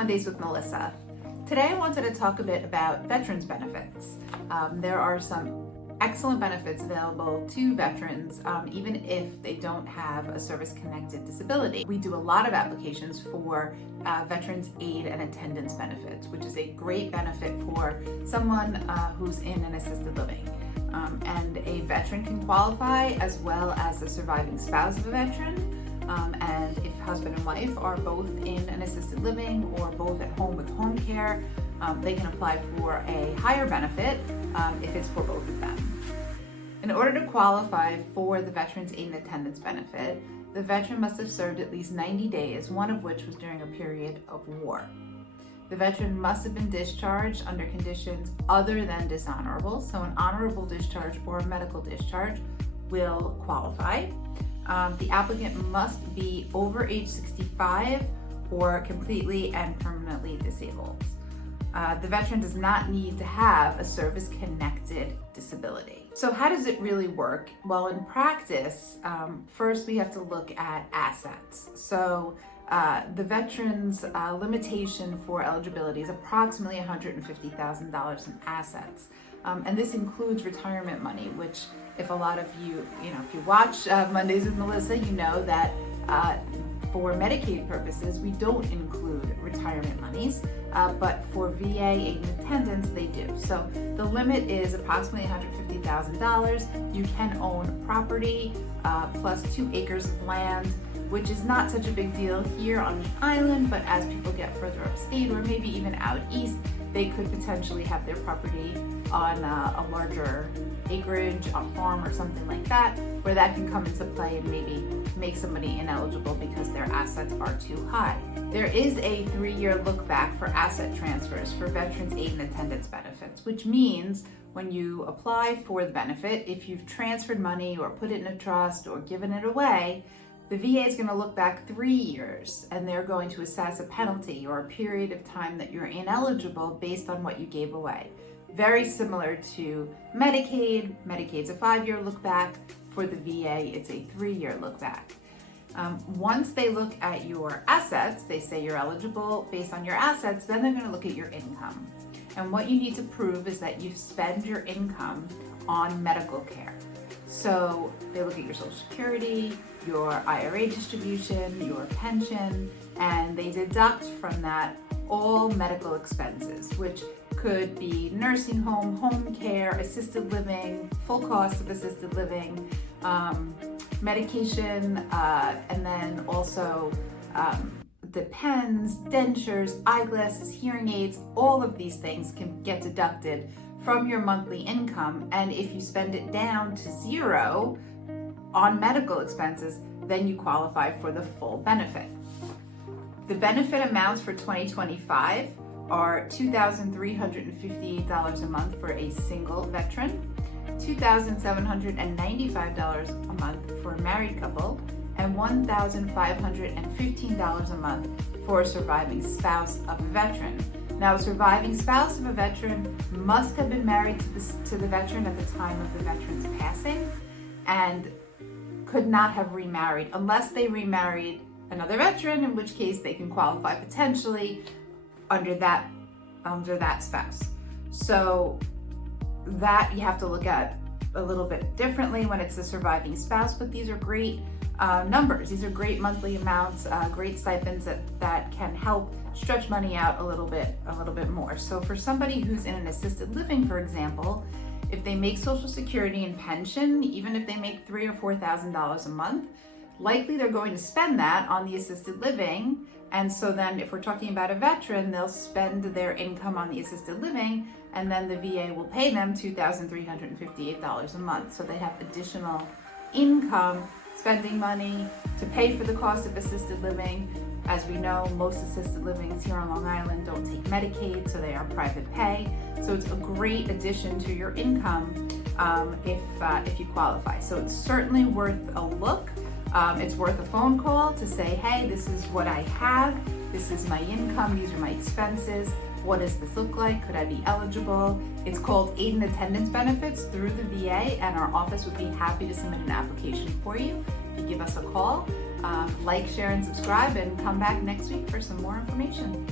Mondays with Melissa. Today I wanted to talk a bit about veterans benefits. There are some excellent benefits available to veterans, even if they don't have a service-connected disability. We do a lot of applications for veterans aid and attendance benefits, which is a great benefit for someone who's in an assisted living. And a veteran can qualify, as well as the surviving spouse of a veteran. And if husband and wife are both in an assisted living or both at home with home care, they can apply for a higher benefit if it's for both of them. In order to qualify for the Veterans Aid and Attendance benefit, the veteran must have served at least 90 days, one of which was during a period of war. The veteran must have been discharged under conditions other than dishonorable, so an honorable discharge or a medical discharge will qualify. The applicant must be over age 65 or completely and permanently disabled. The veteran does not need to have a service-connected disability. So how does it really work? Well, in practice, first we have to look at assets. So the veteran's limitation for eligibility is approximately $150,000 in assets. And this includes retirement money, which if a lot of you, if you watch Mondays with Melissa, you know that for Medicaid purposes, we don't include retirement monies, but for VA aid and attendance, they do. So the limit is approximately $150,000. You can own property plus 2 acres of land, which is not such a big deal here on the island, but as people get further upstate or maybe even out east, they could potentially have their property on a larger acreage, a farm or something like that, where that can come into play and maybe make somebody ineligible because their assets are too high. There is a 3-year look back for asset transfers for Veterans Aid and Attendance benefits, which means when you apply for the benefit, if you've transferred money or put it in a trust or given it away, the VA is going to look back 3 years and they're going to assess a penalty or a period of time that you're ineligible based on what you gave away. Very similar to Medicaid. Medicaid's a 5-year look back. For the VA, it's a 3-year look back. Once they look at your assets, they say you're eligible based on your assets, then they're going to look at your income. And what you need to prove is that you spend your income on medical care. So they look at your Social Security, your IRA distribution, your pension, and they deduct from that all medical expenses, which could be nursing home, home care, assisted living, full cost of assisted living, medication, and then also the pens, dentures, eyeglasses, hearing aids. All of these things can get deducted from your monthly income, and if you spend it down to 0 on medical expenses, then you qualify for the full benefit. The benefit amounts for 2025 are $2,358 a month for a single veteran, $2,795 a month for a married couple, and $1,515 a month for a surviving spouse of a veteran. Now, a surviving spouse of a veteran must have been married to the veteran at the time of the veteran's passing and could not have remarried unless they remarried another veteran, in which case they can qualify potentially under that spouse. So that you have to look at a little bit differently when it's a surviving spouse, but these are great numbers. These are great monthly amounts, great stipends that can help stretch money out a little bit more. So for somebody who's in an assisted living, for example, if they make Social Security and pension, even if they make $3,000 or $4,000 a month, likely they're going to spend that on the assisted living. And so then if we're talking about a veteran, they'll spend their income on the assisted living, and then the VA will pay them $2,358 a month. So they have additional income, spending money to pay for the cost of assisted living. As we know, most assisted livings here on Long Island don't take Medicaid, so they are private pay. So it's a great addition to your income if you qualify. So it's certainly worth a look. It's worth a phone call to say, hey, this is what I have, this is my income, these are my expenses, what does this look like, could I be eligible? It's called Aid and Attendance Benefits through the VA, and our office would be happy to submit an application for you. If you give us a call, like, share, and subscribe, and come back next week for some more information.